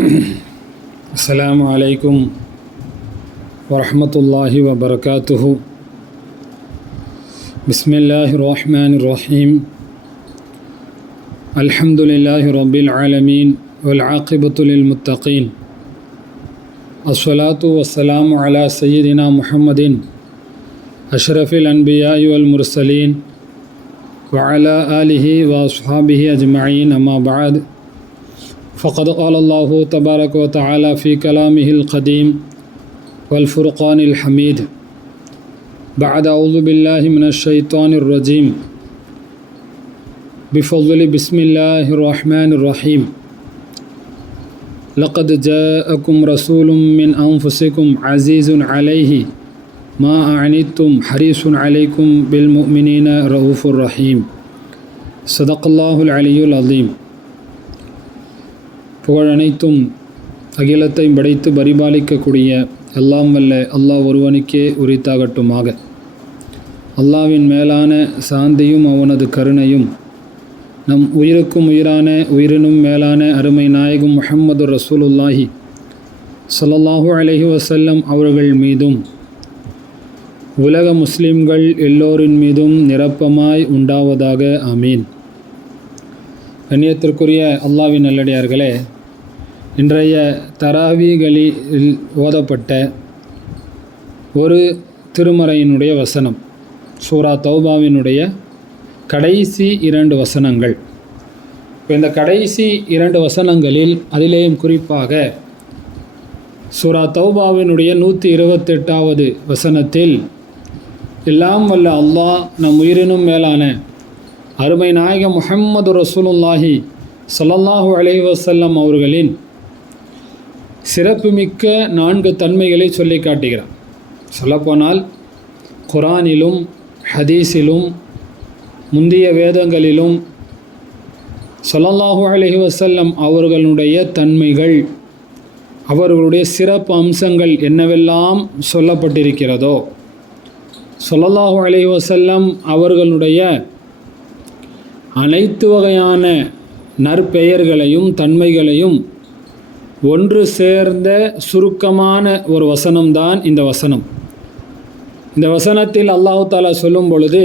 அஸ்ஸலாமு அலைக்கும் வரஹ்மத்துல்லாஹி வபரகாத்துஹு. பிஸ்மில்லாஹிர் ரஹ்மானிர் ரஹீம். அல்ஹம்துலில்லாஹி ரப்பில் ஆலமீன் வல் ஆகிபத்து லில் முத்தகீன். அஸ்ஸலாத்து வஸ்ஸலாமு அலா சய்யிதினா முஹம்மதின் அஷ்ரஃபில் அன்பியாஇ வல் முர்சலீன் வ அலா ஆலிஹி வ அஸ்ஹாபிஹி அஜ்மஈன். அம்மா பஅத். فقد قال الله تبارك وتعالى في كلامه القديم والفرقان الحميد بعد أعوذ بالله من الشيطان الرجيم بفضل بسم الله الرحمن الرحيم. لقد جاءكم رسول من أنفسكم عزيز عليه ما أعنتم حريص عليكم بالمؤمنين رؤوف رحيم. صدق الله العلي العظيم. புகழ் அனைத்தும் அகிலத்தையும் படைத்து பரிபாலிக்கக்கூடிய எல்லாம் வல்ல அல்லாஹ் ஒருவனுக்கே உரித்தாகட்டுமாக. அல்லாஹ்வின் மேலான சாந்தியும் அவனது கருணையும் நம் உயிருக்கும் உயிரான உயிரினும் மேலான அருமை நாயகம் முஹம்மது ரசூலுல்லாஹி ஸல்லல்லாஹு அலைஹி வஸல்லம் அவர்கள் மீதும் உலக முஸ்லிம்கள் எல்லோரின் மீதும் நிரப்பமாய் உண்டாவதாக. ஆமீன். கண்ணியத்திற்குரிய அல்லாஹ்வின் நல்லடியார்களே, இன்றைய தராவீகளில் ஓதப்பட்ட ஒரு திருமறையினுடைய வசனம் சூரா தௌபாவினுடைய கடைசி 2 வசனங்கள். இந்த கடைசி 2 வசனங்களில் அதிலேயும் குறிப்பாக சூரா தௌபாவினுடைய 128வது வசனத்தில் எல்லாம் வல்ல அல்லாஹ் நம் உயிரினும் மேலான அருமை நாயகம் முஹம்மது ரசூலுல்லாஹி ஸல்லல்லாஹு அலைஹி வஸல்லம் அவர்களின் சிறப்புமிக்க 4 தன்மைகளை சொல்லி காட்டுகிறார். சொல்லப்போனால் குர்ஆனிலும் ஹதீஸிலும் முந்திய வேதங்களிலும் ஸல்லல்லாஹு அலைஹி வஸல்லம் அவர்களுடைய தன்மைகள், அவர்களுடைய சிறப்பு அம்சங்கள் என்னவெல்லாம் சொல்லப்பட்டிருக்கிறதோ, ஸல்லல்லாஹு அலைஹி வஸல்லம் அவர்களுடைய அனைத்து வகையான நற்பெயர்களையும் தன்மைகளையும் ஒன்று சேர்ந்த சுருக்கமான ஒரு வசனம்தான் இந்த வசனம். இந்த வசனத்தில் அல்லாஹு தஆலா சொல்லும் பொழுது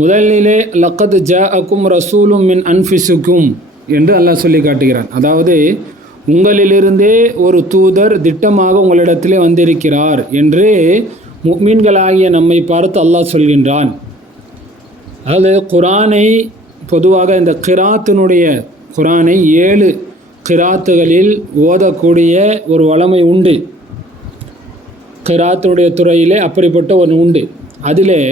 முதலிலே லக்கத் ஜாஅக்கும் ரசூலும் மின் அன்ஃபுசிக்கும் என்று அல்லாஹ் சொல்லி காட்டுகிறான். அதாவது உங்களிலிருந்தே ஒரு தூதர் திட்டமாக உங்களிடத்திலே வந்திருக்கிறார் என்று முஃமின்களாகிய நம்மை பார்த்து அல்லாஹ் சொல்கின்றான். அதாவது குர்ஆனை பொதுவாக இந்த கிராத்தினுடைய குர்ஆனை 7 கிராத்துகளில் ஓதக்கூடிய ஒரு வழமை உண்டு. கிராத்தினுடைய துறையிலே அப்படிப்பட்ட ஒன்று உண்டு. அதிலே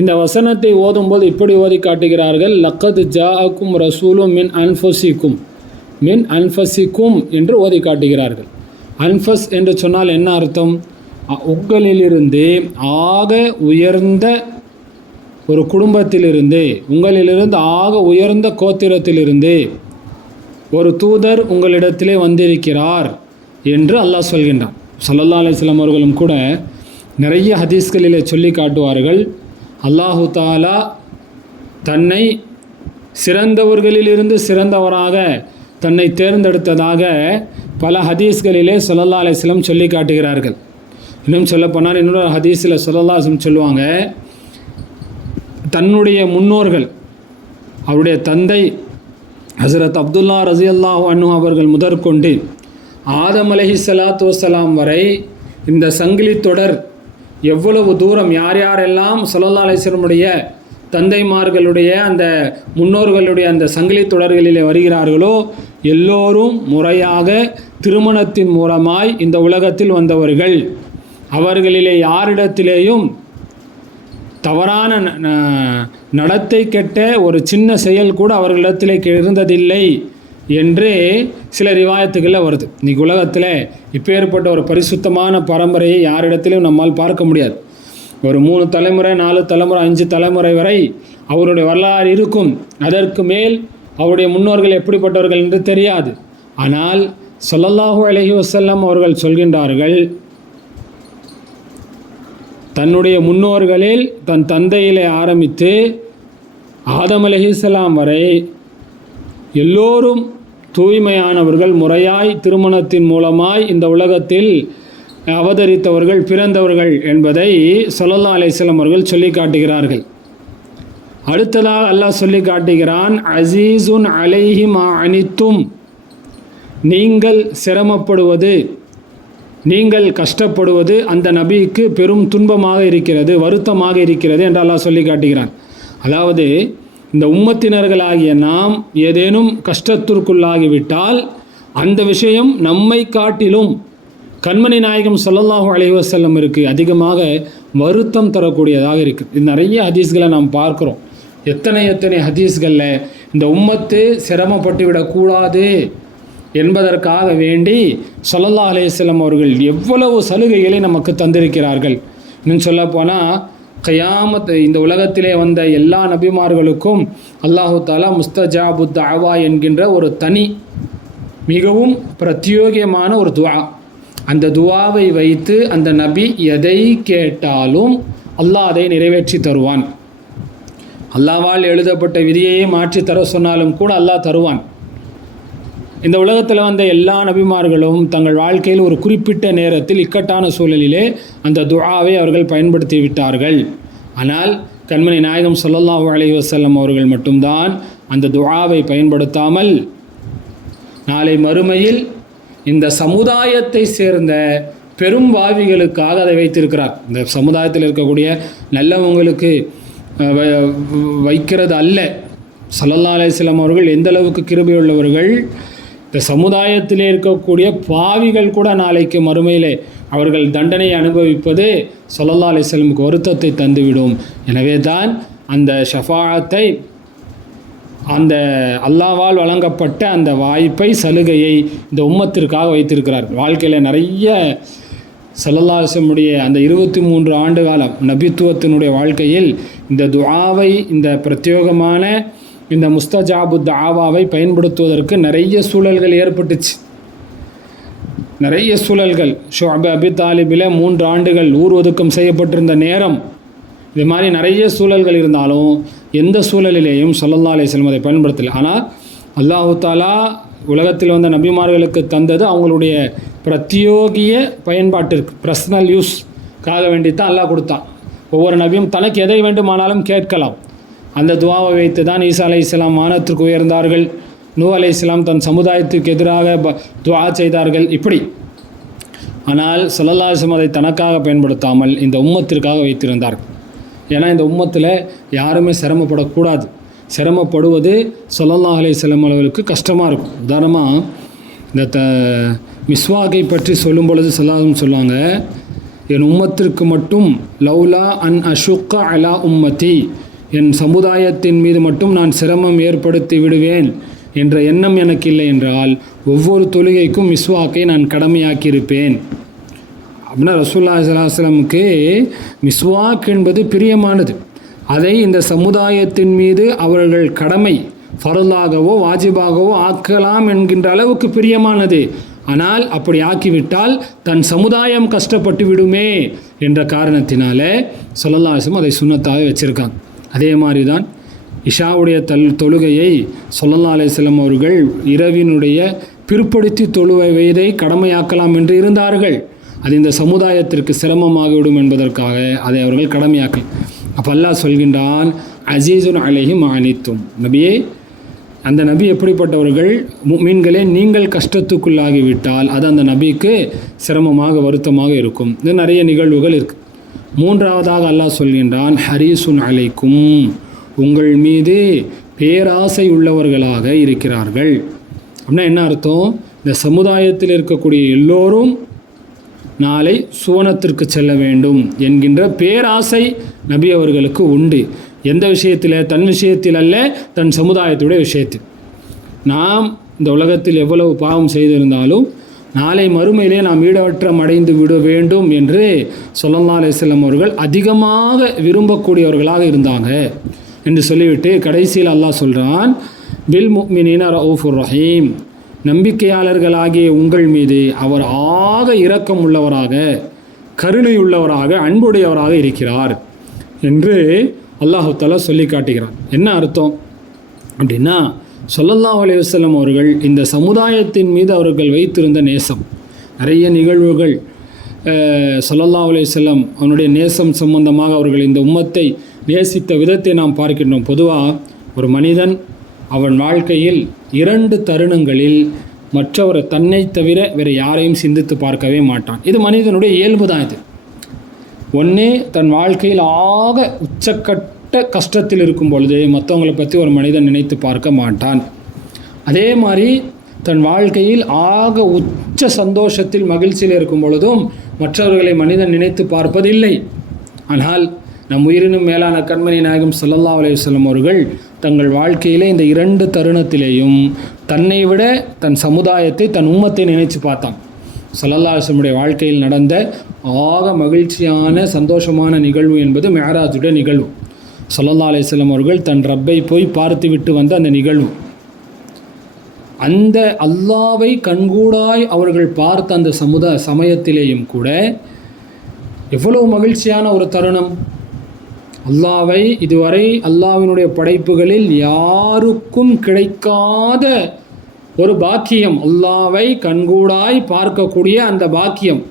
இந்த வசனத்தை ஓதும்போது இப்படி ஓதி காட்டுகிறார்கள். லக்கத் ஜாஅக்கும் ரசூலும் மின் அன்ஃபுசிக்கும், மின் அன்ஃபுசிக்கும் என்று ஓதி காட்டுகிறார்கள். அன்ஃபஸ் என்று சொன்னால் என்ன அர்த்தம்? உங்களிலிருந்து ஆக உயர்ந்த ஒரு குடும்பத்திலிருந்து, உங்களிலிருந்து ஆக உயர்ந்த கோத்திரத்திலிருந்து ஒரு தூதர் உங்களிடத்திலே வந்திருக்கிறார் என்று அல்லாஹ் சொல்கின்றான். ஸல்லல்லாஹு அலைஹி வஸல்லம் அவர்களும் கூட நிறைய ஹதீஸ்களிலே சொல்லி காட்டுவார்கள். அல்லாஹு தஆலா தன்னை சிறந்தவர்களிலிருந்து சிறந்தவராக தன்னை தேர்ந்தெடுத்ததாக பல ஹதீஸ்களிலே ஸல்லல்லாஹு அலைஹி வஸல்லம் சொல்லி காட்டுகிறார்கள். இன்னும் சொல்லப்போனால் இன்னொரு ஹதீஸில் ஸல்லல்லாஹு அலைஹி வஸல்லம் சொல்லுவாங்க, தன்னுடைய முன்னோர்கள், அவருடைய தந்தை ஹஸரத் அப்துல்லா ரஸியல்லாஹு அன்ஹு அவர்கள் முதற்கொண்டு ஆதம் அலைஹிஸ்ஸலாத்து வஸ்ஸலாம் வரை இந்த சங்கிலி தொடர் எவ்வளவு தூரம் யார் யாரெல்லாம் ஸல்லல்லாஹு அலைஹி வஸல்லமுடைய தந்தைமார்களுடைய அந்த முன்னோர்களுடைய அந்த சங்கிலி தொடர்களிலே வருகிறார்களோ எல்லோரும் முறையாக திருமணத்தின் மூலமாய் இந்த உலகத்தில் வந்தவர்கள். அவர்களிலே யாரிடத்திலேயும் தவறான நடத்தை கெட்ட ஒரு சின்ன செயல் கூட அவர்களிடத்திலே இருந்ததில்லை என்று சில ரிவாயத்துகளில் வருது. இன்றைக்கி உலகத்தில் இப்போ ஏற்பட்ட ஒரு பரிசுத்தமான பரம்பரையை யாரிடத்திலையும் நம்மால் பார்க்க முடியாது. ஒரு 3 தலைமுறை 4 தலைமுறை 5 தலைமுறை வரை அவருடைய வரலாறு இருக்கும். அதற்கு மேல் அவருடைய முன்னோர்கள் எப்படிப்பட்டவர்கள் என்று தெரியாது. ஆனால் ஸல்லல்லாஹு அலைஹி வஸல்லம் அவர்கள் சொல்கின்றார்கள், தன்னுடைய முன்னோர்களில் தன் தந்தையிலே ஆரம்பித்து ஆதம் அலைஹிஸ்ஸலாம் வரை எல்லோரும் தூய்மையானவர்கள் முறையாய் திருமணத்தின் மூலமாய் இந்த உலகத்தில் அவதரித்தவர்கள் பிறந்தவர்கள் என்பதை ஸல்லல்லாஹு அலைஹி வஸல்லம் அவர்கள் சொல்லி காட்டுகிறார்கள். அடுத்ததாக அல்லாஹ் சொல்லி காட்டுகிறான், அசீசுன் அலைஹி மா அனித்தும், நீங்கள் சிரமப்படுவது, நீங்கள் கஷ்டப்படுவது அந்த நபிக்கு பெரும் துன்பமாக இருக்கிறது, வருத்தமாக இருக்கிறது என்று அல்லாஹ் சொல்லி காட்டுகிறான். அதாவது இந்த உம்மத்தினர்களாகிய நாம் ஏதேனும் கஷ்டத்திற்குள்ளாகிவிட்டால் அந்த விஷயம் நம்மை காட்டிலும் கண்மணி நாயகம் ஸல்லல்லாஹு அலைஹி வஸல்லம் அதிகமாக வருத்தம் தரக்கூடியதாக இருக்குது. இது நிறைய ஹதீஸ்களை நாம் பார்க்குறோம். எத்தனை ஹதீஸ்களில் இந்த உம்மத்து சிரமப்பட்டு விடக்கூடாது என்பதற்காக வேண்டி ஸல்லல்லாஹு அலைஹி வஸல்லம் அவர்கள் எவ்வளவு சலுகைகளை நமக்கு தந்திருக்கிறார்கள். இன்னும் சொல்லப்போனால் கயாமத் இந்த உலகத்திலே வந்த எல்லா நபிமார்களுக்கும் அல்லாஹு தாலா முஸ்தஜாபு தஅவா என்கின்ற ஒரு தனி மிகவும் பிரத்யோகியமான ஒரு துஆ, அந்த துஆவை வைத்து அந்த நபி எதை கேட்டாலும் அல்லாஹ் அதை நிறைவேற்றி தருவான். அல்லாஹ்வால் எழுதப்பட்ட விதியையே மாற்றி தர சொன்னாலும் கூட அல்லாஹ் தருவான். இந்த உலகத்தில் வந்த எல்லா நபிமார்களும் தங்கள் வாழ்க்கையில் ஒரு குறிப்பிட்ட நேரத்தில் இக்கட்டான சூழலிலே அந்த துஆவை அவர்கள் பயன்படுத்தி விட்டார்கள். ஆனால் கண்மணி நாயகம் ஸல்லல்லாஹு அலைஹி வஸல்லம் அவர்கள் மட்டும்தான் அந்த துஆவை பயன்படுத்தாமல் நாளை மறுமையில் இந்த சமுதாயத்தை சேர்ந்த பெரும் பாவிகளுக்காக அதை வைத்திருக்கிறார். இந்த சமுதாயத்தில் இருக்கக்கூடிய நல்லவங்களுக்கு வைக்கிறது அல்ல. ஸல்லல்லாஹு அலைஹி வஸல்லம் அவர்கள் எந்த அளவுக்கு கிருபையுள்ளவர்கள், இந்த சமுதாயத்திலே இருக்கக்கூடிய பாவிகள் கூட நாளைக்கு மறுமையிலே அவர்கள் தண்டனை அனுபவிப்பது ஸல்லல்லாஹு அலைஹி வஸல்லமுக்கு வருத்தத்தை தந்துவிடும். எனவே தான் அந்த ஷஃபாஅத்தை, அந்த அல்லாஹ்வால் வழங்கப்பட்ட அந்த வாய்ப்பை, சலுகையை இந்த உம்மத்திற்காக வைத்திருக்கிறார். வாழ்க்கையில் நிறைய ஸல்லல்லாஹு அலைஹி வஸல்லமுடைய அந்த 23 ஆண்டு காலம் நபித்துவத்தினுடைய வாழ்க்கையில் இந்த துஆவை, இந்த பிரத்யேகமான இந்த முஸ்தஜாபு தஆவாவை பயன்படுத்துவதற்கு நிறைய சூழல்கள் ஏற்பட்டுச்சு. நிறைய சூழல்கள். ஷுஅப் அபி தாலிபில் 3 ஆண்டுகள் ஊர் ஒதுக்கம் செய்யப்பட்டிருந்த நேரம், இது மாதிரி நிறைய சூழல்கள் இருந்தாலும் எந்த சூழலிலேயும் ஸல்லல்லாஹு அலைஹி வஸல்லம் அதை பயன்படுத்தலை. ஆனால் அல்லாஹு தாலா உலகத்தில் வந்த நபிமார்களுக்கு தந்தது அவங்களுடைய பிரத்யோகிய பயன்பாட்டிற்கு, பர்சனல் யூஸ்க்காக வேண்டி தான் அல்லாஹ் கொடுத்தான். ஒவ்வொரு நபியும் தனக்கு எதை வேண்டுமானாலும் கேட்கலாம். அந்த துஆவை வைத்து தான் ஈசா அலைஹிஸ்ஸலாம் வானத்திற்கு உயர்ந்தார்கள். நூஹ் அலைஹிஸ்ஸலாம் தன் சமுதாயத்துக்கு எதிராக துஆ செய்தார்கள். இப்படி. ஆனால் ஸல்லல்லாஹு அலைஹி வஸல்லம் அதை தனக்காக பயன்படுத்தாமல் இந்த உம்மத்திற்காக வைத்திருந்தார்கள். ஏன்னா இந்த உம்மத்தில் யாருமே சிரமப்படக்கூடாது. சிரமப்படுவது ஸல்லல்லாஹு அலைஹி வஸல்லம் அவர்களுக்கு கஷ்டமாக இருக்கும். உதாரணமாக இந்த மிஸ்வாக்கை பற்றி சொல்லும் பொழுது ஸல்லல்லாஹு அலைஹி வஸல்லம் சொல்லுவாங்க, என் உம்மத்திற்கு மட்டும் லௌலா அன் அஷுக்க அலா உம்மதி, என் சமுதாயத்தின் மீது மட்டும் நான் சிரமம் ஏற்படுத்தி விடுவேன் என்ற எண்ணம் எனக்கு இல்லை என்றால் ஒவ்வொரு தொழுகைக்கும் மிஸ்வாக்கை நான் கடமையாக்கியிருப்பேன். அப்படின்னா ரசூலுல்லாஹி ஸல்லல்லாஹு அலைஹி வஸல்லமுக்கு மிஸ்வாக் என்பது பிரியமானது. அதை இந்த சமுதாயத்தின் மீது அவர்கள் கடமை ஃபர்லாகவோ வாஜிபாகவோ ஆக்கலாம் என்கின்ற அளவுக்கு பிரியமானது. ஆனால் அப்படி ஆக்கிவிட்டால் தன் சமுதாயம் கஷ்டப்பட்டு விடுமே என்ற காரணத்தினால ஸல்லல்லாஹு அலைஹி வஸல்லம் அதை சுன்னத்தாக வச்சுருக்காங்க. அதே மாதிரி தான் இஷாவுடைய தொழுகையை ஸல்லல்லாஹு அலைஹி வஸல்லம் அவர்கள் இரவினுடைய பிற்படுத்தி தொழுவதை கடமையாக்கலாம் என்று இருந்தார்கள். அது இந்த சமுதாயத்திற்கு சிரமமாகிவிடும் என்பதற்காக அதை அவர்கள் கடமையாக்கல். அப்போ அல்லாஹ் சொல்கின்றான், அசீசுன் அலைஹி மா அனித்தும், நபியே, அந்த நபி எப்படிப்பட்டவர்கள்? முஃமின்களே, நீங்கள் கஷ்டத்துக்குள்ளாகிவிட்டால் அது அந்த நபிக்கு சிரமமாக வருத்தமாக இருக்கும். இது நிறைய நிகழ்வுகள் இருக்குது. மூன்றாவதாக அல்லாஹ் சொல்கின்றான், ஹரீசுன் அலைக்கும், உங்கள் மீது பேராசை உள்ளவர்களாக இருக்கிறார்கள். அப்படின்னா என்ன அர்த்தம்? இந்த சமுதாயத்தில் இருக்கக்கூடிய எல்லோரும் நாளை சுவனத்திற்கு செல்ல வேண்டும் என்கின்ற பேராசை நபி அவர்களுக்கு உண்டு. எந்த விஷயத்தில்? தன் விஷயத்தில் அல்ல, தன் சமுதாயத்துடைய விஷயத்தில். நாம் இந்த உலகத்தில் எவ்வளவு பாவம் செய்திருந்தாலும் நாளை மறுமையிலே நாம் ஈடேற்றம் அடைந்து விட வேண்டும் என்று ஸல்லல்லாஹு அலைஹி வஸல்லம் அவர்கள் அதிகமாக விரும்பக்கூடியவர்களாக இருந்தாங்க என்று சொல்லிவிட்டு கடைசியில் அல்லாஹ் சொல்கிறான், பில் முஃமினீன ரഊஃபுர் ரஹீம், நம்பிக்கையாளர்களாகிய உங்கள் மீது அவர் ஆக இரக்கம் உள்ளவராக, கருணை உள்ளவராக, அன்புடையவராக இருக்கிறார் என்று அல்லாஹு தஆலா சொல்லி காட்டுகிறார். என்ன அர்த்தம் அப்படின்னா, ஸல்லல்லாஹு அலைஹி வஸல்லம் அவர்கள் இந்த சமுதாயத்தின் மீது அவர்கள் வைத்திருந்த நேசம், நிறைய நிகழ்வுகள் ஸல்லல்லாஹு அலைஹி வஸல்லம் அவனுடைய நேசம் சம்பந்தமாக அவர்கள் இந்த உம்மத்தை நேசித்த விதத்தை நாம் பார்க்கின்றோம். பொதுவாக ஒரு மனிதன் அவன் வாழ்க்கையில் 2 தருணங்களில் மற்றவரை தன்னை தவிர வேறு யாரையும் சிந்தித்து பார்க்கவே மாட்டான். இது மனிதனுடைய இயல்பு தான். இது ஒன்று, தன் வாழ்க்கையில் ஆக உச்சக்கட்ட கஷ்டத்தில் இருக்கும் பொழுது மற்றவங்களை பற்றி ஒரு மனிதன் நினைத்து பார்க்க மாட்டான். அதே மாதிரி தன் வாழ்க்கையில் ஆக உச்ச சந்தோஷத்தில் மகிழ்ச்சியில் இருக்கும் பொழுதும் மற்றவர்களை மனிதன் நினைத்து பார்ப்பதில்லை. ஆனால் நம் உயிரினும் மேலான கண்மணி நாயகம் ஸல்லல்லாஹு அலைஹி வஸல்லம் அவர்கள் தங்கள் வாழ்க்கையிலே இந்த 2 தருணத்திலேயும் தன்னை விட தன் சமுதாயத்தை, தன் உம்மத்தை நினைத்து பார்த்தான். ஸல்லல்லாஹு அலைஹி வஸல்லம் வாழ்க்கையில் நடந்த ஆக மகிழ்ச்சியான சந்தோஷமான நிகழ்வு என்பது மிஅராஜுடைய நிகழ்வு. ஸல்லல்லாஹு அலைஹி வஸல்லம் அவர்கள் தன் ரப்பை போய் பார்த்து விட்டு வந்த அந்த நிகழ்வு, அந்த அல்லாவை கண்கூடாய் அவர்கள் பார்த்த அந்த சமயத்திலேயும் கூட எவ்வளவு மகிழ்ச்சியான ஒரு தருணம். அல்லாவை இதுவரை அல்லாவினுடைய படைப்புகளில் யாருக்கும் கிடைக்காத ஒரு பாக்கியம், அல்லாவை கண்கூடாய் பார்க்கக்கூடிய அந்த பாக்கியம்.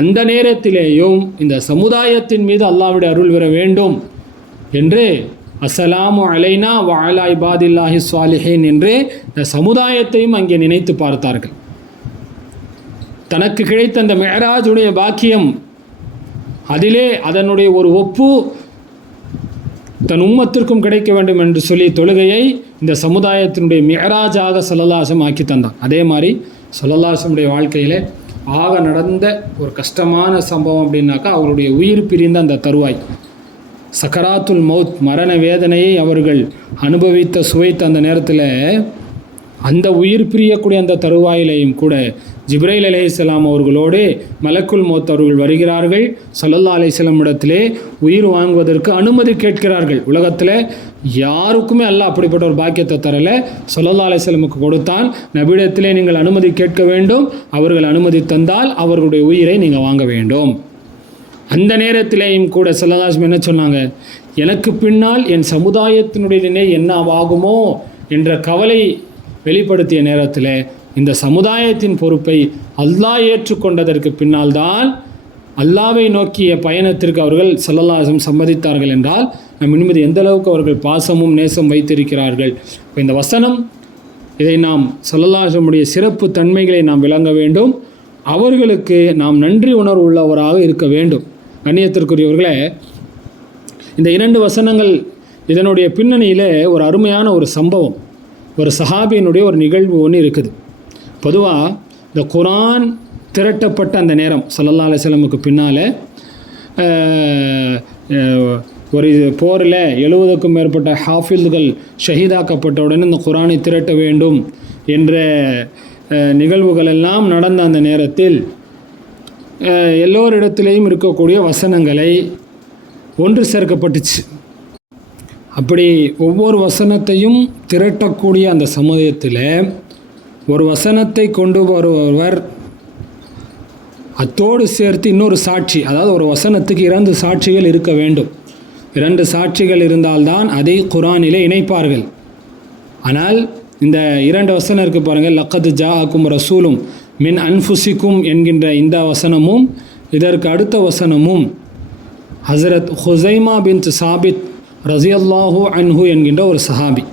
அந்த நேரத்திலேயும் இந்த சமுதாயத்தின் மீது அல்லாஹ்வுடைய அருள் பெற வேண்டும் என்று அஸ்ஸலாமு அலைனா வ அலா இபாதில்லாஹி ஸாலிஹீன் என்று இந்த சமுதாயத்தையும் அங்கே நினைத்து பார்த்தார்கள். தனக்கு கிடைத்த அந்த மிஅராஜுடைய பாக்கியம், அதிலே அதனுடைய ஒரு ஒப்பு தன் உம்மத்திற்கும் கிடைக்க வேண்டும் என்று சொல்லி தொழுகையை இந்த சமுதாயத்தினுடைய மிஅராஜாக ஸல்லல்லாஹு அலைஹி வஸல்லம் ஆக்கி தந்தான். அதே மாதிரி ஸல்லல்லாஹு அலைஹி வஸல்லம் வாழ்க்கையில் ஆக நடந்த ஒரு கஷ்டமான சம்பவம் அப்படின்னாக்கா அவருடைய உயிர் பிரிந்த அந்த தருவாய், சக்கராத்துல் மௌத், மரண வேதனையை அவர்கள் அனுபவித்த சுவைத்த அந்த நேரத்தில், அந்த உயிர் பிரியக்கூடிய அந்த தருவாயிலையும் கூட ஜிப்ரைல் அலைஹிஸ்ஸலாம் அவர்களோடு மலக்குல் மௌத் அவர்கள் வருகிறார்கள். ஸல்லல்லாஹு அலைஹி வஸல்லம் இடத்திலே உயிர் வாங்குவதற்கு அனுமதி கேட்கிறார்கள். உலகத்தில் யாருக்குமே அல்லாஹ் அப்படிப்பட்ட ஒரு பாக்கியத்தை தரலை. ஸல்லல்லாஹு அலைஹி வஸல்லமுக்கு கொடுத்தான். நபியிடத்திலே நீங்கள் அனுமதி கேட்க வேண்டும், அவர்கள் அனுமதி தந்தால் அவர்களுடைய உயிரை நீங்கள் வாங்க வேண்டும். அந்த நேரத்திலேயும் கூட ஸல்லல்லாஹு அலைஹி வஸல்லம் என்ன சொன்னாங்க, எனக்கு பின்னால் என் சமுதாயத்தினுடைய நிலை என்ன ஆகுமோ என்ற கவலை வெளிப்படுத்திய நேரத்தில் இந்த சமுதாயத்தின் பொறுப்பை அல்லாஹ் ஏற்றுக்கொண்டதற்கு பின்னால் தான் அல்லாஹ்வை நோக்கிய பயணத்திற்கு அவர்கள் ஸல்லல்லாஹு அலைஹி வஸல்லம் சம்மதித்தார்கள் என்றால் நம் இனிமேல் எந்த அளவுக்கு அவர்கள் பாசமும் நேசம் வைத்திருக்கிறார்கள். இந்த வசனம், இதை நாம் ஸல்லல்லாஹு அலைஹி வஸல்லம் சிறப்பு தன்மைகளை நாம் விளங்க வேண்டும். அவர்களுக்கு நாம் நன்றி உணர்வு உள்ளவராக இருக்க வேண்டும். கண்ணியத்திற்குரியவர்களே, இந்த 2 வசனங்கள் இதனுடைய பின்னணியில் ஒரு அருமையான ஒரு சம்பவம், ஒரு சஹாபியினுடைய ஒரு நிகழ்வு ஒன்று இருக்குது. பொதுவாக இந்த குர்ஆன் திரட்டப்பட்ட அந்த நேரம் ஸல்லல்லாஹு அலைஹி வஸல்லமுக்கு பின்னால் ஒரு போரில் 70க்கும் மேற்பட்ட ஹாஃபில்கள் ஷஹீதாக்கப்பட்டவுடன் இந்த குர்ஆனை திரட்ட வேண்டும் என்ற நிகழ்வுகள் எல்லாம் நடந்த அந்த நேரத்தில் எல்லோரிடத்திலேயும் இருக்கக்கூடிய வசனங்களை ஒன்று சேர்க்கப்பட்டுச்சு. அப்படி ஒவ்வொரு வசனத்தையும் திரட்டக்கூடிய அந்த சமயத்தில் ஒரு வசனத்தை கொண்டு வருபவர் அத்தோடு சேர்த்து இன்னொரு சாட்சி, அதாவது ஒரு வசனத்துக்கு 2 சாட்சிகள் இருக்க வேண்டும். 2 சாட்சிகள் இருந்தால்தான் அதை குர்ஆனிலே இணைப்பார்கள். ஆனால் இந்த 2 வசனம் இருக்குது பாருங்கள், லக்கத் ஜாஅக்கும் ரசூலும் மின் அன்ஃபுசிக்கும் என்கின்ற இந்த வசனமும் இதற்கு அடுத்த வசனமும் ஹஸரத் ஹுஸைமா பின்த் சாபித் ரஸியல்லாஹு அன்ஹு என்கின்ற ஒரு சஹாபி,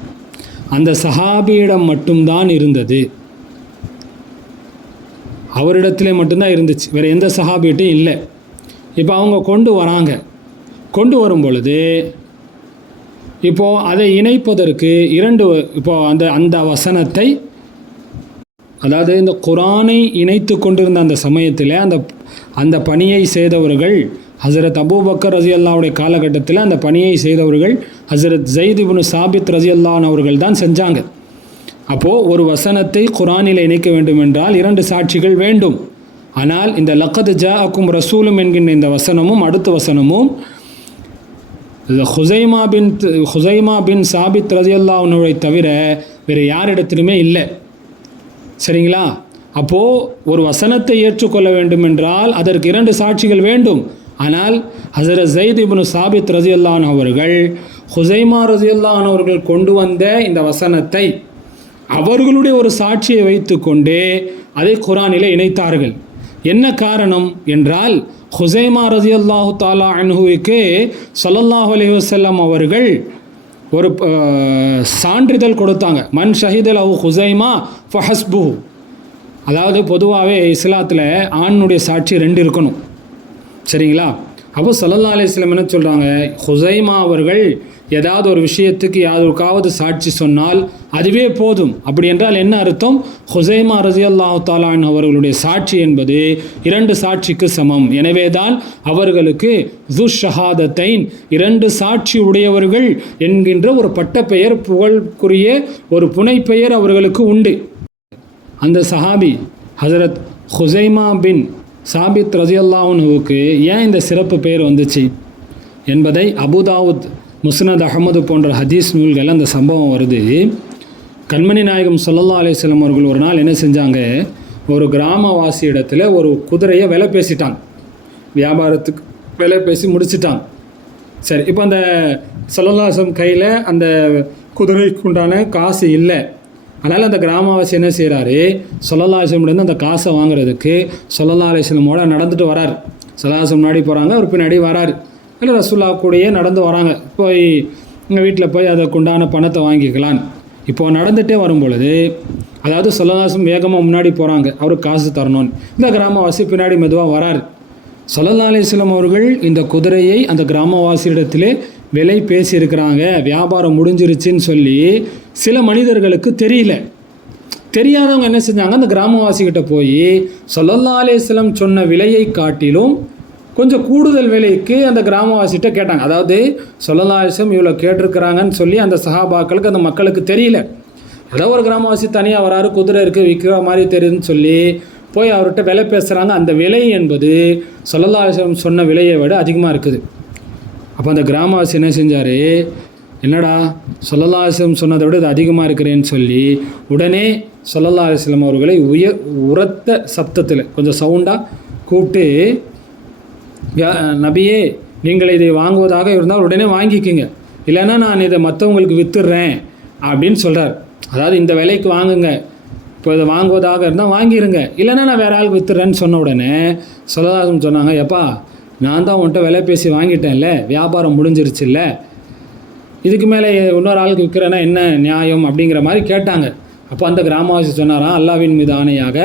அந்த சஹாபியிடம் மட்டும்தான் இருந்தது. அவரிடத்திலே மட்டும்தான் இருந்துச்சு, வேறு எந்த சஹாபியிட்டும் இல்லை. இப்போ அவங்க கொண்டு வரும் பொழுது இப்போது அதை இணைப்பதற்கு 2 இப்போது அந்த வசனத்தை, அதாவது இந்த குர்ஆனை இணைத்து கொண்டிருந்த அந்த சமயத்தில் அந்த பணியை செய்தவர்கள் ஹஸரத் அபூபக்கர் ரஸியல்லாஹுடைய காலகட்டத்தில் அந்த பணியை செய்தவர்கள் ஹஸரத் ஸைத் இப்னு சாபித் ரஸியல்லாஹு அவர்கள் தான் செஞ்சாங்க. அப்போது ஒரு வசனத்தை குர்ஆனில் இணைக்க வேண்டும் என்றால் 2 சாட்சிகள் வேண்டும். ஆனால் இந்த லக்கத் ஜாஅக்கும் ரசூலும் என்கின்ற இந்த வசனமும் அடுத்த வசனமும் ஹுஸைமா பின் சாபித் ரஸியல்லாஹு அன்ஹுவை தவிர வேறு யாரிடத்திலுமே இல்லை. சரிங்களா? அப்போது ஒரு வசனத்தை ஏற்றுக்கொள்ள வேண்டும் என்றால் அதற்கு 2 சாட்சிகள் வேண்டும். ஆனால் ஹஸரத் ஸைத் இப்னு சாபித் ரஸியல்லாஹு அன்ஹு அவர்கள் ஹுஸைமா ரஸியல்லாஹு அன்ஹு அவர்கள் கொண்டு வந்த இந்த வசனத்தை அவர்களுடைய ஒரு சாட்சியை வைத்து கொண்டே அதை குர்ஆனிலே இணைத்தார்கள். என்ன காரணம் என்றால், ஹுசைமா ரலியல்லாஹு தஆலா அன்ஹுவுக்கு ஸல்லல்லாஹு அலைஹி வஸல்லம் அவர்கள் ஒரு சான்றிதழ் கொடுத்தாங்க. மன் ஷஹித லஹு ஹுசைமா ஃபஹஸ்புஹு. அதாவது பொதுவாகவே இஸ்லாத்தில் ஆணுடைய சாட்சி 2 இருக்கணும், சரிங்களா? அப்போ ஸல்லல்லாஹு அலைஹி வஸல்லம் என்ன சொல்கிறாங்க, ஹுசைமா அவர்கள் ஏதாவது ஒரு விஷயத்துக்கு யாருக்காவது சாட்சி சொன்னால் அதுவே போதும். அப்படி என்றால் என்ன அர்த்தம்? ஹுசைமா ரலியல்லாஹு தஆலா அன்ஹு அவர்களுடைய சாட்சி என்பது 2 சாட்சிக்கு சமம். எனவே தான் அவர்களுக்கு து ஷஹாதத்தைன், 2 சாட்சி உடையவர்கள் என்கின்ற ஒரு பட்டப்பெயர், புகழ்க்குரிய ஒரு புனைப்பெயர் அவர்களுக்கு உண்டு. அந்த சஹாபி ஹஸரத் ஹுசைமா பின் சாபித் ரலியல்லாஹு அன்ஹுவுக்கு ஏன் இந்த சிறப்பு பெயர் வந்துச்சு என்பதை அபுதாவுத், முஸ்னத் அஹமது போன்ற ஹதீஸ் நூல்கள் அந்த சம்பவம் வருது. கண்மணி நாயகம் ஸல்லல்லாஹு அலைஹி வஸல்லம் அவர்கள் ஒரு நாள் என்ன செஞ்சாங்க, ஒரு கிராமவாசி இடத்துல ஒரு குதிரையை விலை பேசிட்டாங்க. வியாபாரத்துக்கு விலை பேசி முடிச்சிட்டாங்க. சரி, இப்போ அந்த ஸல்லல்லாஹு அலைஹி வஸல்லம் கையில் அந்த குதிரைக்கு உண்டான காசு இல்லை. அதனால் அந்த கிராமவாசி என்ன செய்கிறாரு, ஸல்லல்லாஹு அலைஹி வஸல்லம் அந்த காசை வாங்குறதுக்கு ஸல்லல்லாஹு அலைஹி வஸல்லமோட நடந்துட்டு வரார். ஸல்லல்லாஹு அலைஹி வஸல்லம் முன்னாடி போகிறாங்க, அவர் பின்னாடி வரார். இல்லை ரசூலுல்லாஹ் கூடயே நடந்து வராங்க. போய் எங்கள் வீட்டில் போய் அதுக்கு உண்டான பணத்தை வாங்கிக்கலாம். இப்போது நடந்துகிட்டே வரும் பொழுது, அதாவது ஸல்லல்லாஹு அலைஹி வஸல்லம் வேகமாக முன்னாடி போகிறாங்க, அவருக்கு காசு தரணும்னு. இந்த கிராமவாசி பின்னாடி மெதுவாக வரார். ஸல்லல்லாஹு அலைஹி வஸல்லம் அவர்கள் இந்த குதிரையை அந்த கிராமவாசியிடத்திலே விலை பேசியிருக்கிறாங்க, வியாபாரம் முடிஞ்சிருச்சுன்னு சொல்லி சில மனிதர்களுக்கு தெரியாதவங்க என்ன செஞ்சாங்க, அந்த கிராமவாசிக்கிட்ட போய் ஸல்லல்லாஹு அலைஹி வஸல்லம் சொன்ன விலையை காட்டிலும் கொஞ்சம் கூடுதல் விலைக்கு அந்த கிராமவாசிகிட்ட கேட்டாங்க. அதாவது ஸல்லல்லாஹு அலைஹி வஸல்லம் இவ்வளோ கேட்டிருக்கிறாங்கன்னு சொல்லி அந்த சஹாபாக்களுக்கு, அந்த மக்களுக்கு தெரியல. ஏதோ ஒரு கிராமவாசி தனியாக வராரு, குதிரை இருக்குது, விற்கிற மாதிரி தெரியுதுன்னு சொல்லி போய் அவர்கிட்ட விலை பேசுகிறாங்க. அந்த விலை என்பது ஸல்லல்லாஹு அலைஹி வஸல்லம் சொன்ன விலையை விட அதிகமாக இருக்குது. அப்போ அந்த கிராமவாசி என்ன செஞ்சார், என்னடா ஸல்லல்லாஹு அலைஹி வஸல்லம் சொன்னதை விட இது அதிகமாக இருக்கிறேன்னு சொல்லி உடனே ஸல்லல்லாஹு அலைஹி வஸல்லம் அவர்களை உரத்த சப்தத்தில் கொஞ்சம் சவுண்டாக கூப்பிட்டு, நபியே, நீங்கள் இதை வாங்குவதாக இருந்தால் உடனே வாங்கிக்கிங்க, இல்லைன்னா நான் இதை மற்றவங்களுக்கு விற்றுடுறேன் அப்படின்னு சொல்கிறார். அதாவது இந்த விலைக்கு வாங்குங்க, இப்போ இதை வாங்குவதாக இருந்தால் வாங்கிடுங்க, இல்லைன்னா நான் வேறு ஆளுக்கு விற்றுறேன்னு சொன்ன உடனே ஸல்லல்லாஹு அலைஹி வஸல்லம் சொன்னாங்க, எப்பா நான் தான் உன்கிட்ட விலை பேசி வாங்கிட்டேன்ல, வியாபாரம் முடிஞ்சிருச்சுல்ல, இதுக்கு மேலே இன்னொரு ஆளுக்கு விற்கிறேன்னா என்ன நியாயம் அப்படிங்கிற மாதிரி கேட்டாங்க. அப்போ அந்த கிராமவாசி சொன்னாராம், அல்லாஹ்வின் மீது ஆணையாக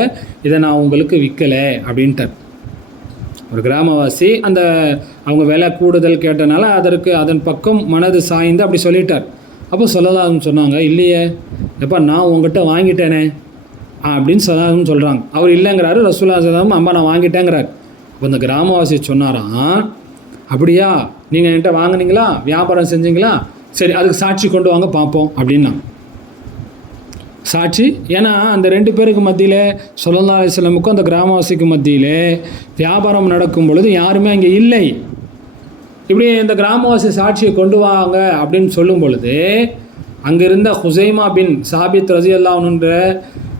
இதை நான் உங்களுக்கு விற்கலை அப்படின்ட்டார். ஒரு கிராமவாசி அந்த அவங்க விலை கூடுதல் கேட்டனால அதன் பக்கம் மனது சாய்ந்து அப்படி சொல்லிட்டார். அப்போ ஸல்லல்லாஹு அலைஹி வஸல்லம் சொன்னாங்க, இல்லையே எப்பா நான் உங்ககிட்ட வாங்கிட்டேனே அப்படின்னு ஸல்லல்லாஹு அலைஹி வஸல்லம் சொல்கிறாங்க. அவர் இல்லைங்கிறாரு. ரசூலுல்லாஹி ஸல்லல்லாஹு அலைஹி வஸல்லம் அம்மா நான் வாங்கிட்டேங்கிறார். அப்போ அந்த கிராமவாசி சொன்னாராம், அப்படியா, நீங்கள் என்கிட்ட வாங்கினீங்களா, வியாபாரம் செஞ்சீங்களா, சரி அதுக்கு சாட்சி கொண்டு வாங்க பார்ப்போம் அப்படின்னா. சாட்சி, ஏன்னா அந்த 2 பேருக்கு மத்தியில் ஸல்லல்லாஹு அலைஹி வஸல்லமுக்கும் அந்த கிராமவாசிக்கு மத்தியில் வியாபாரம் நடக்கும் பொழுது யாருமே அங்கே இல்லை. இப்படி இந்த கிராமவாசி சாட்சியை கொண்டு வாங்க அப்படின்னு சொல்லும் பொழுது அங்கே இருந்த ஹுசைமா பின் சாபித் ரலியல்லாஹு அன்ஹு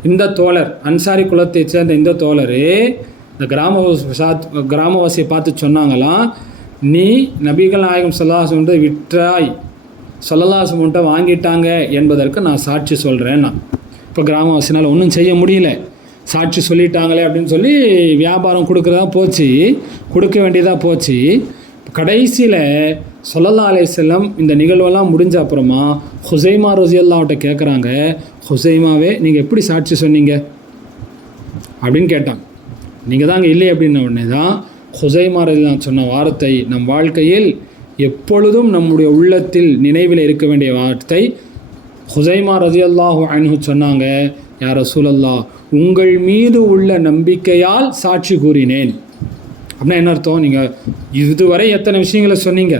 இந்த தோழர், அன்சாரி குலத்தை சேர்ந்த இந்த தோழர் இந்த கிராமவாசியை பார்த்து சொன்னாங்களாம், நீ நபிகள் நாயகம் ஸல்லல்லாஹு அலைஹி வஸல்லம் விற்றாய், ஸல்லல்லாஹு அலைஹி வஸல்லம் வாங்கிட்டாங்க என்பதற்கு நான் சாட்சி சொல்கிறேன். நான் இப்போ கிராமவாசினால் ஒன்றும் செய்ய முடியல, சாட்சி சொல்லிட்டாங்களே அப்படின்னு சொல்லி வியாபாரம் கொடுக்க வேண்டியதாக போச்சு. கடைசியில் ஸல்லல்லாஹு அலைஹி வஸல்லம் இந்த நிகழ்வெல்லாம் முடிஞ்ச அப்புறமா ஹுசைமா ரலியல்லாஹு கேட்குறாங்க, ஹுசைமாவே நீங்கள் எப்படி சாட்சி சொன்னீங்க அப்படின்னு கேட்டாங்க. நீங்கள் தான் அங்கே இல்லை அப்படின்ன உடனே தான் ஹுசைமா ரலியல்லாஹு சொன்ன வார்த்தை நம் வாழ்க்கையில் எப்பொழுதும் நம்முடைய உள்ளத்தில் நினைவில் இருக்க வேண்டிய வார்த்தை. ஹுசைமா ரலியல்லாஹு அன்ஹு சொன்னாங்க, யா ரசூலல்லாஹ், உங்கள் மீது உள்ள நம்பிக்கையால் சாட்சி கூறினேன். அப்படின்னா என்ன அர்த்தம், நீங்கள் இதுவரை எத்தனை விஷயங்களை சொன்னீங்க,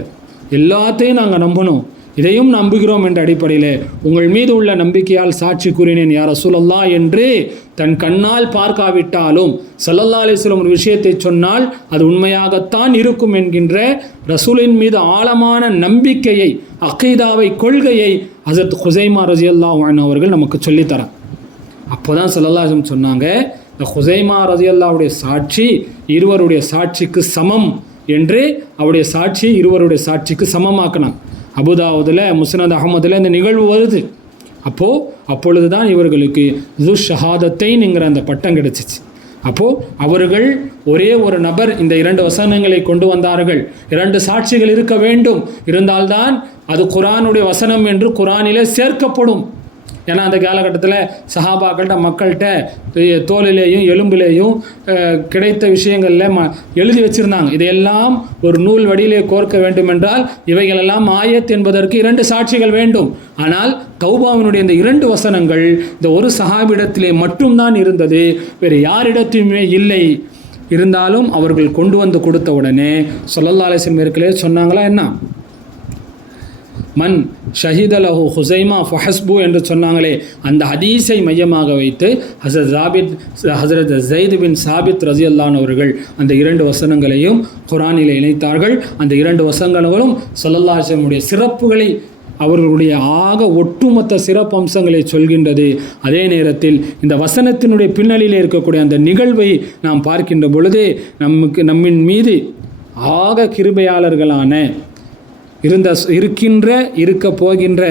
எல்லாத்தையும் நாங்கள் நம்பணும், இதையும் நம்புகிறோம் என்ற அடிப்படையில் உங்கள் மீது உள்ள நம்பிக்கையால் சாட்சி கூறினேன் யா ரசூலல்லாஹ் என்று தன் கண்ணால் பார்க்காவிட்டாலும் ஸல்லல்லாஹு அலைஹி வஸல்லம் ஒரு விஷயத்தை சொன்னால் அது உண்மையாகத்தான் இருக்கும் என்கின்ற ரசூலின் மீது ஆழமான நம்பிக்கையை, அகீதாவை, கொள்கையை ஹஸரத் ஹுசைமா ரலியல்லாஹு அன்ஹு அவர்கள் நமக்கு சொல்லித்தரான். அப்போ தான் ஸல்லல்லாஹு அலைஹி வஸல்லம் சொன்னாங்க, இந்த ஹுசைமா ரலியல்லாஹுடைய சாட்சி இருவருடைய சாட்சிக்கு சமம் என்று அவருடைய சாட்சியை இருவருடைய சாட்சிக்கு சமமாக்கினான். அபுதாவுதில், முஸ்னத் அஹமதில் இந்த நிகழ்வு வருது. அப்போது அப்பொழுது தான் இவர்களுக்கு ஷஹாதத்தைன்ங்கிற அந்த பட்டம் கிடைச்சிச்சு. அப்போது அவர்கள் ஒரே ஒரு நபர் இந்த 2 வசனங்களை கொண்டு வந்தார்கள். 2 சாட்சிகள் இருக்க வேண்டும், இருந்தால்தான் அது குர்ஆனுடைய வசனம் என்று குர்ஆனிலே சேர்க்கப்படும். ஏன்னா அந்த காலகட்டத்தில் சஹாபாக்கள்கிட்ட மக்கள்கிட்ட தோலிலேயும் எலும்பிலேயும் கிடைத்த விஷயங்களில் எழுதி வச்சுருந்தாங்க. இதையெல்லாம் ஒரு நூல் வடியிலே கோர்க்க வேண்டும் என்றால் இவைகளெல்லாம் ஆயத் என்பதற்கு 2 சாட்சிகள் வேண்டும். ஆனால் தௌபாவினுடைய இந்த 2 வசனங்கள் இந்த ஒரு சஹாபிடத்திலே மட்டும்தான் இருந்தது, வேறு யாரிடத்துமே இல்லை. இருந்தாலும் அவர்கள் கொண்டு வந்து கொடுத்த உடனே ஸல்லல்லாஹு அலைஹி வஸல்லம் இருக்கலே சொன்னாங்களா என்ன, மன் ஷஹீதலஹு ஹுசைமா ஃபஹஸ்பு என்று சொன்னாங்களே, அந்த ஹதீஸை மையமாக வைத்து ஹஸரத் ஸைத் பின் சாபித் ரஸியல்லாஹு அன்ஹு அவர்கள் அந்த 2 வசனங்களையும் குர்ஆனிலே இணைத்தார்கள். அந்த 2 வசனங்களும் ஸல்லல்லாஹு அலைஹி வஸல்லம் சிறப்புகளை, அவர்களுடைய ஒட்டுமொத்த சிறப்பு அம்சங்களை சொல்கின்றது. அதே நேரத்தில் இந்த வசனத்தினுடைய பின்னணியில் இருக்கக்கூடிய அந்த நிகழ்வை நாம் பார்க்கின்ற பொழுது நம்மின் மீது கிருபையாளர்களான இருக்க போகின்ற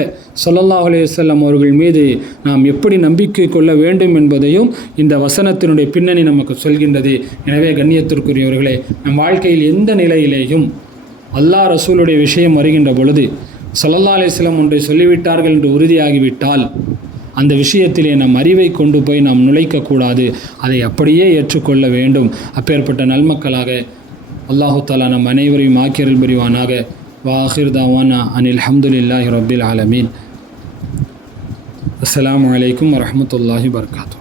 ஸல்லல்லாஹு அலைஹி வஸல்லம் அவர்கள் மீது நாம் எப்படி நம்பிக்கை கொள்ள வேண்டும் என்பதையும் இந்த வசனத்தினுடைய பின்னணி நமக்கு சொல்கின்றது. எனவே கண்ணியத்திற்குரியவர்களே, நம் வாழ்க்கையில் எந்த நிலையிலேயும் அல்லாஹ் ரசூலுடைய விஷயம் வருகின்ற பொழுது ஸல்லல்லாஹு அலைஹி வஸல்லம் ஒன்றை சொல்லிவிட்டார்கள் என்று உறுதியாகிவிட்டால் அந்த விஷயத்திலே நம் அறிவை கொண்டு போய் நாம் நுழைக்கக்கூடாது, அதை அப்படியே ஏற்றுக்கொள்ள வேண்டும். அப்பேற்பட்ட நல்மக்களாக அல்லாஹு தஆலா நம் அனைவரையும் ஆக்கியருள் புரிவானாக. وآخر دعوانا أن الحمد لله رب العالمين. السلام عليكم ورحمة الله وبركاته.